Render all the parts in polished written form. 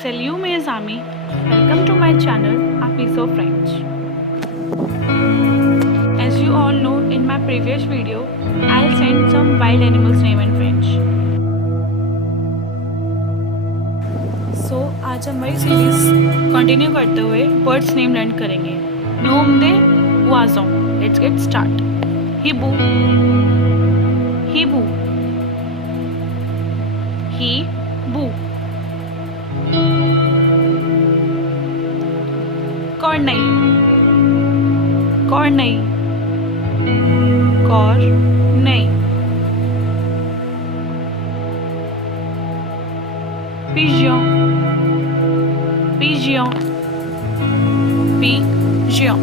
Salut mes amis, welcome to my channel A Piece of French. As you all know, in my previous video, I'll send some wild animals name in French. So आज हम वही series continue करते हुए birds name learn करेंगे. Nom de oiseau. Let's get start. Hibou, hibou, hibou. Corneille, corneille, corneille. Pigeon, pigeon, pigeon.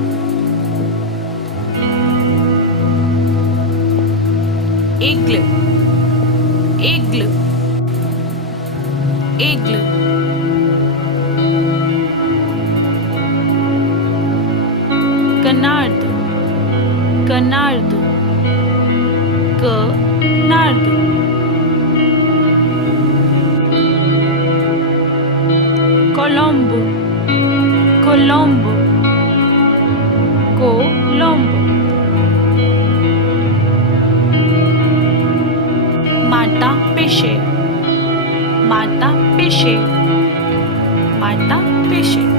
Aigle, aigle, aigle. Canarde, canarde, canarde. Colombo, colombo, colombo. Martin-Pêcheur, martin-pêcheur, martin-pêcheur.